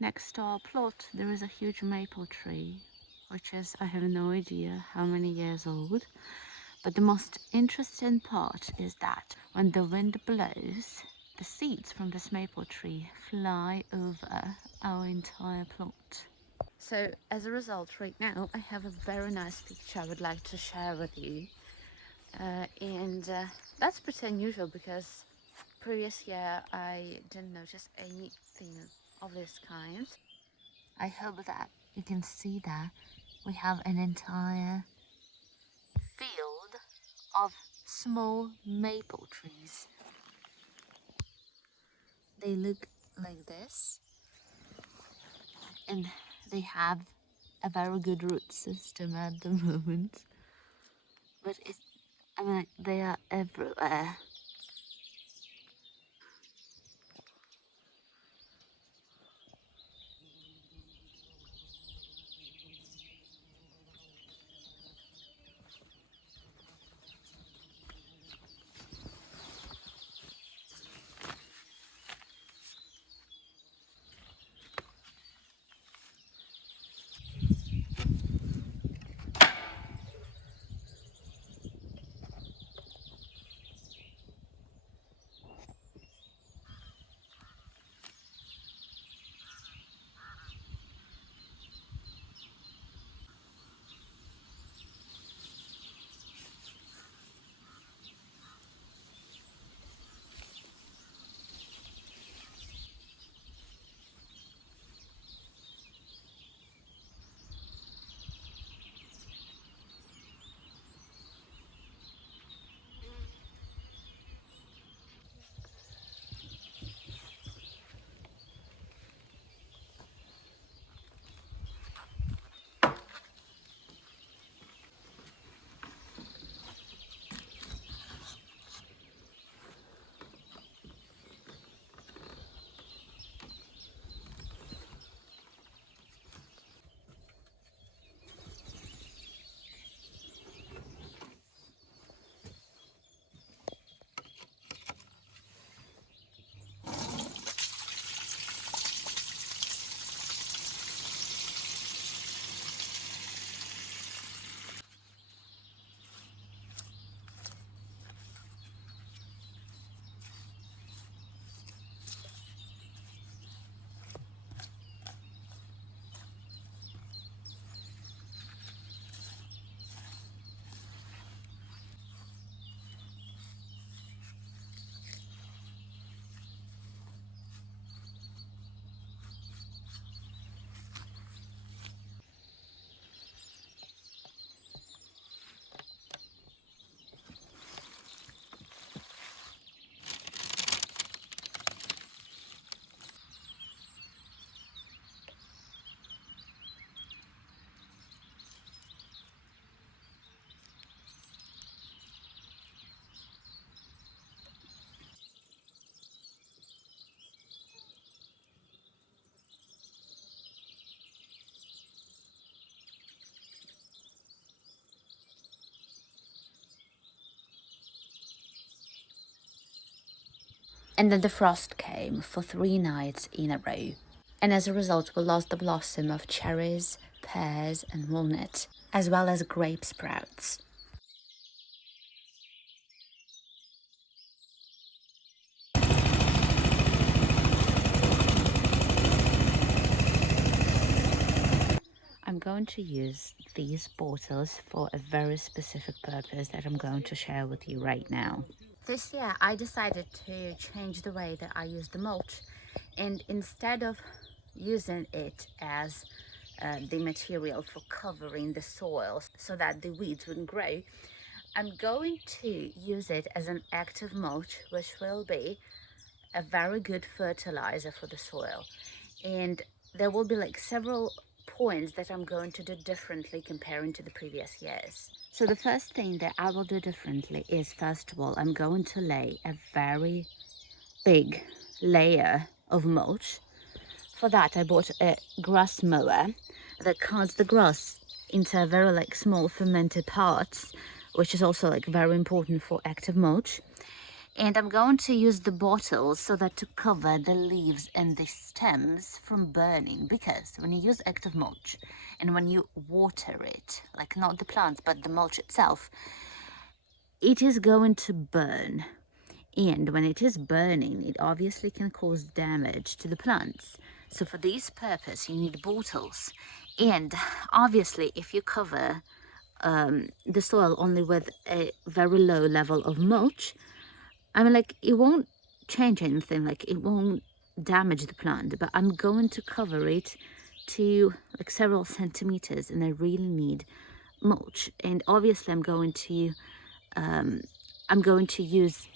Next to our plot, there is a huge maple tree, which is, I have no idea how many years old. But the most interesting part is that when the wind blows, the seeds from this maple tree fly over our entire plot. So as a result, right now, I have a very nice picture I would like to share with you. And that's pretty unusual because previous year I didn't notice anything of this kind. I hope that you can see that we have an entire field of small maple trees. They look like this, and they have a very good root system at the moment. But I mean, like, they are everywhere. And then the frost came for 3 nights in a row. And as a result, we lost the blossom of cherries, pears, and walnut, as well as grape sprouts. I'm going to use these bottles for a very specific purpose that I'm going to share with you right now. This year, I decided to change the way that I use the mulch, and instead of using it as the material for covering the soil so that the weeds wouldn't grow, I'm going to use it as an active mulch, which will be a very good fertilizer for the soil. And there will be like several points that I'm going to do differently comparing to the previous years. So the first thing that I will do differently is, first of all, I'm going to lay a very big layer of mulch. For that, I bought a grass mower that cuts the grass into very like small fermented parts, which is also like very important for active mulch. And I'm going to use the bottles so that to cover the leaves and the stems from burning, because when you use active mulch and when you water it, like not the plants but the mulch itself, it is going to burn. And when it is burning, it obviously can cause damage to the plants. So for this purpose, you need bottles. And obviously, if you cover the soil only with a very low level of mulch, I mean, like, it won't change anything, like, it won't damage the plant, but I'm going to cover it to like several centimeters, and I really need mulch. And obviously, I'm going to use,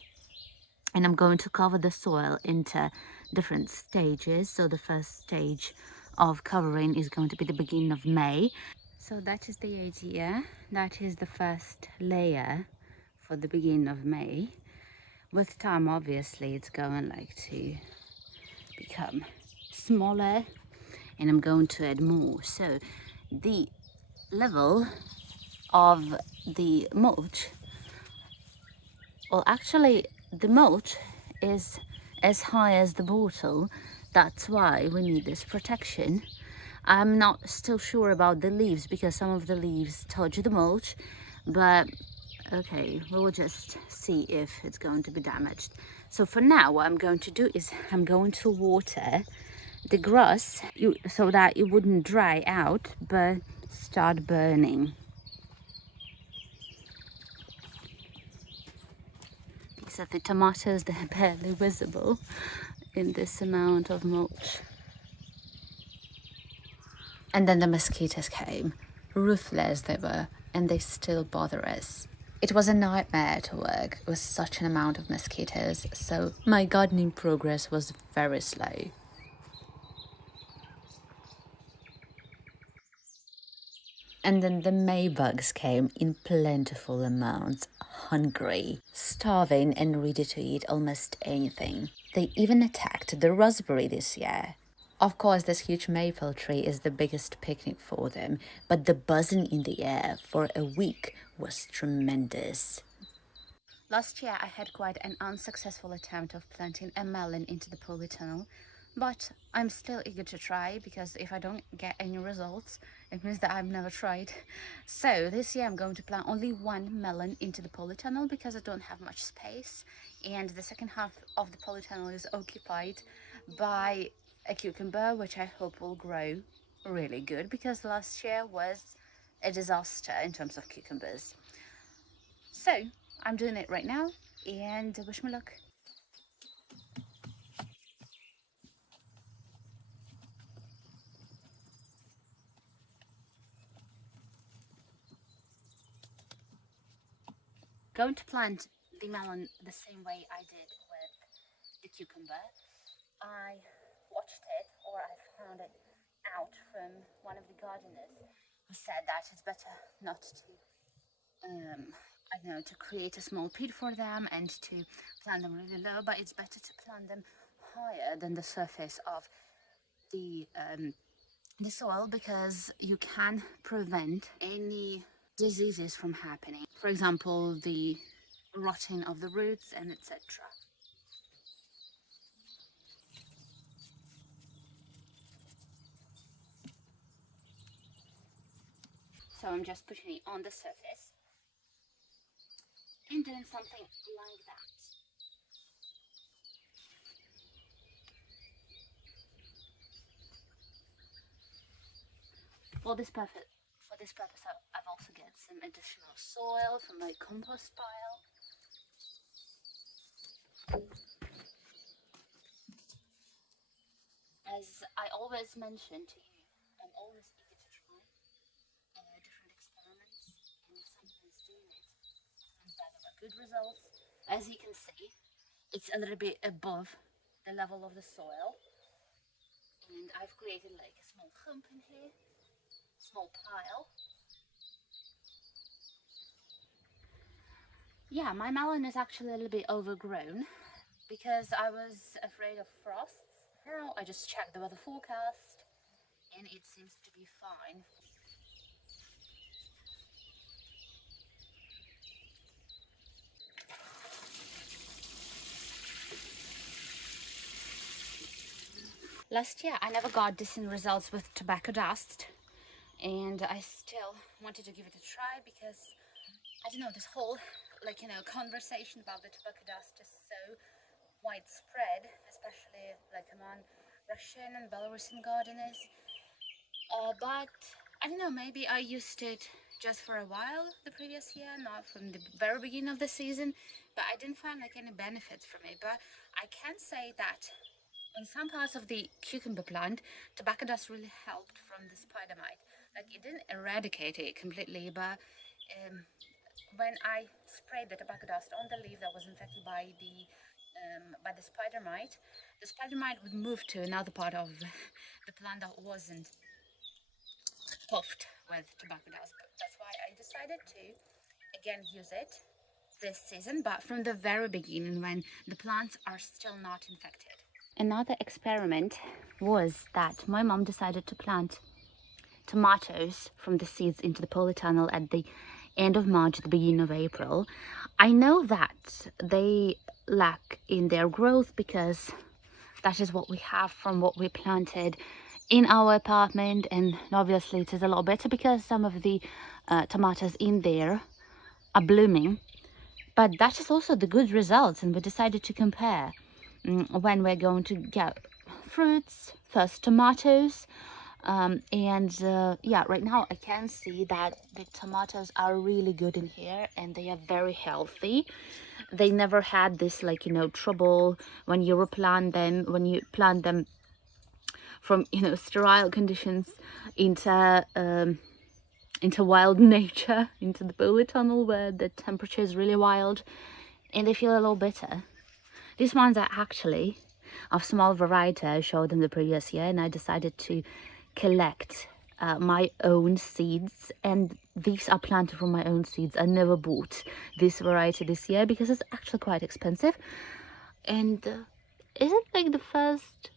and I'm going to cover the soil into different stages. So the first stage of covering is going to be the beginning of May. So that is the idea. That is the first layer for the beginning of May. With time, obviously, it's going like to become smaller, and I'm going to add more. So the level of the mulch, well, actually, the mulch is as high as the bottle. That's why we need this protection. I'm not still sure about the leaves because some of the leaves touch the mulch, but okay, we'll just see if it's going to be damaged. So for now, what I'm going to do is I'm going to water the grass so that it wouldn't dry out but start burning. These are the tomatoes, they're barely visible in this amount of mulch. And then the mosquitoes came, ruthless they were, and they still bother us. It was a nightmare to work with such an amount of mosquitoes, so my gardening progress was very slow. And then the Maybugs came in plentiful amounts, hungry, starving, and ready to eat almost anything. They even attacked the raspberry this year. Of course, this huge maple tree is the biggest picnic for them, but the buzzing in the air for a week was tremendous. Last year, I had quite an unsuccessful attempt of planting a melon into the polytunnel, but I'm still eager to try because if I don't get any results, it means that I've never tried. So this year I'm going to plant only one melon into the polytunnel because I don't have much space, and the second half of the polytunnel is occupied by a cucumber, which I hope will grow really good because last year was a disaster in terms of cucumbers. So I'm doing it right now, and wish me luck. Going to plant the melon the same way I did with the cucumber. I watched it, or I found it out from one of the gardeners who said that it's better not to, I don't know, to create a small pit for them and to plant them really low, but it's better to plant them higher than the surface of the soil because you can prevent any diseases from happening. For example, the rotting of the roots and etc. So I'm just putting it on the surface and doing something like that. For this purpose, I've also got some additional soil from my compost pile. As I always mention to you, I'm always eager to try different experiments, and if someone is doing it, means that there are good results. As you can see, it's a little bit above the level of the soil, and I've created like a small hump in here, small pile. Yeah, my melon is actually a little bit overgrown because I was afraid of frosts. Now I just checked the weather forecast and it seems to be fine. Last year I never got decent results with tobacco dust, and I still wanted to give it a try because I don't know, this whole conversation about the tobacco dust is so widespread, especially like among Russian and Belarusian gardeners. But I don't know, maybe I used it just for a while the previous year, not from the very beginning of the season, but I didn't find like any benefits from it. But I can say that in some parts of the cucumber plant, tobacco dust really helped from the spider mite. Like it didn't eradicate it completely, but when I sprayed the tobacco dust on the leaf that was infected by the spider mite, the spider mite would move to another part of the plant that wasn't puffed with tobacco dust. That's why I decided to again use it this season, but from the very beginning when the plants are still not infected. Another experiment was that my mom decided to plant tomatoes from the seeds into the polytunnel at the end of March, the beginning of April. I know that they lack in their growth because that is what we have from what we planted in our apartment, and obviously it is a lot better because some of the tomatoes in there are blooming, but that is also the good results, and we decided to compare when we're going to get fruits, first tomatoes, yeah, right now I can see that the tomatoes are really good in here and they are very healthy. They never had this trouble when you plant them from sterile conditions into wild nature, into the polytunnel where the temperature is really wild, and they feel a little better. These ones are actually of small variety. I showed them the previous year, and I decided to collect my own seeds, and these are planted from my own seeds. I never bought this variety this year because it's actually quite expensive. And is it like the first?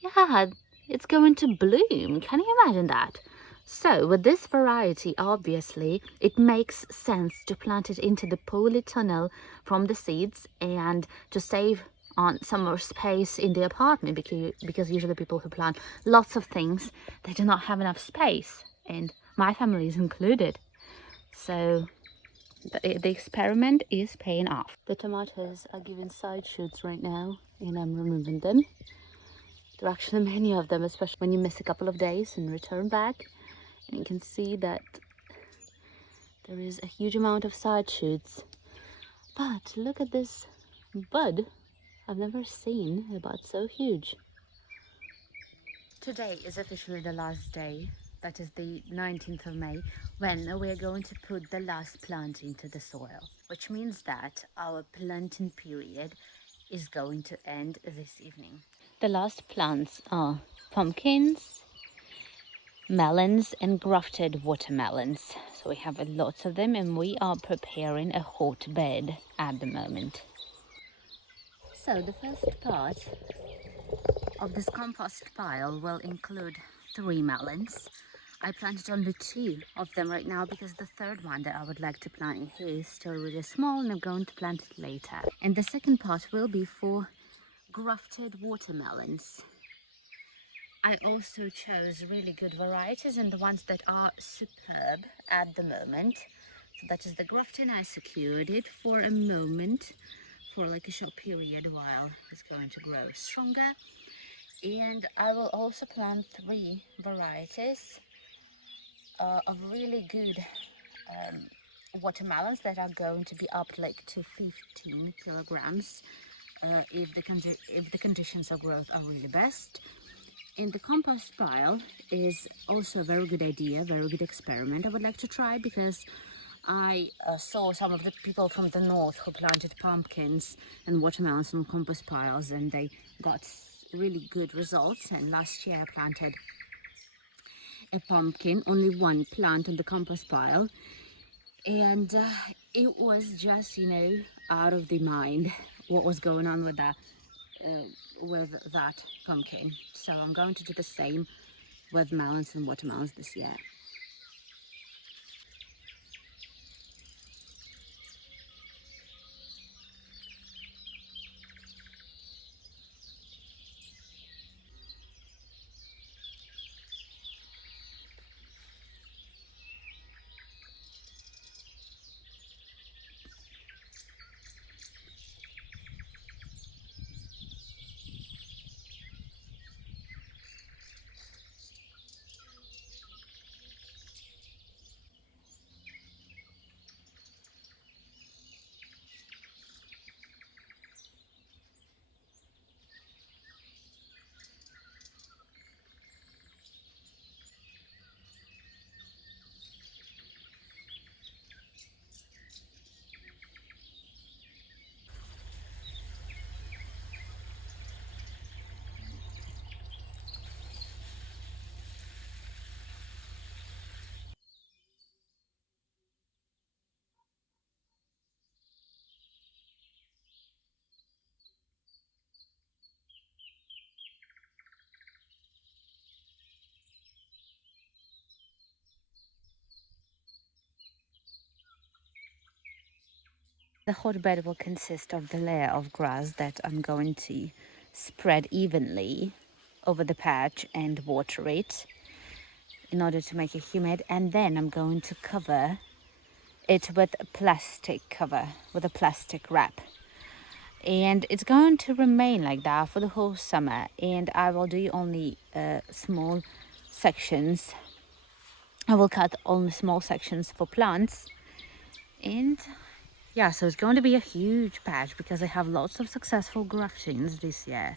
Yeah, it's going to bloom. Can you imagine that? So with this variety, obviously, it makes sense to plant it into the polytunnel from the seeds and to save on some more space in the apartment, because usually people who plant lots of things, they do not have enough space, and my family is included. So the experiment is paying off. The tomatoes are giving side shoots right now, and I'm removing them. There are actually many of them, especially when you miss a couple of days and return back. And you can see that there is a huge amount of side shoots. But look at this bud. I've never seen a bud so huge. Today is officially the last day. That is the 19th of May, when we're going to put the last plant into the soil, which means that our planting period is going to end this evening. The last plants are pumpkins, melons and grafted watermelons. So we have lots of them, and we are preparing a hotbed at the moment. So the first part of this compost pile will include 3 melons. I planted only 2 of them right now because the third one that I would like to plant in here is still really small, and I'm going to plant it later. And the second part will be for grafted watermelons. I also chose really good varieties and the ones that are superb at the moment. So that is the grafting. I secured it for a moment, for like a short period while it's going to grow stronger. And I will also plant 3 varieties of really good watermelons that are going to be up like to 15 kilograms if the conditions of growth are really best. And the compost pile is also a very good idea, very good experiment I would like to try, because I saw some of the people from the north who planted pumpkins and watermelons on compost piles, and they got really good results. And last year I planted a pumpkin, only one plant on the compost pile, and it was just, out of the mind what was going on with that pumpkin. So I'm going to do the same with melons and watermelons this year. The hotbed will consist of the layer of grass that I'm going to spread evenly over the patch and water it in order to make it humid, and then I'm going to cover it with a plastic cover, with a plastic wrap, and it's going to remain like that for the whole summer. And I will do only small sections. I will cut only small sections for plants, and yeah, so it's going to be a huge patch because I have lots of successful graftings this year.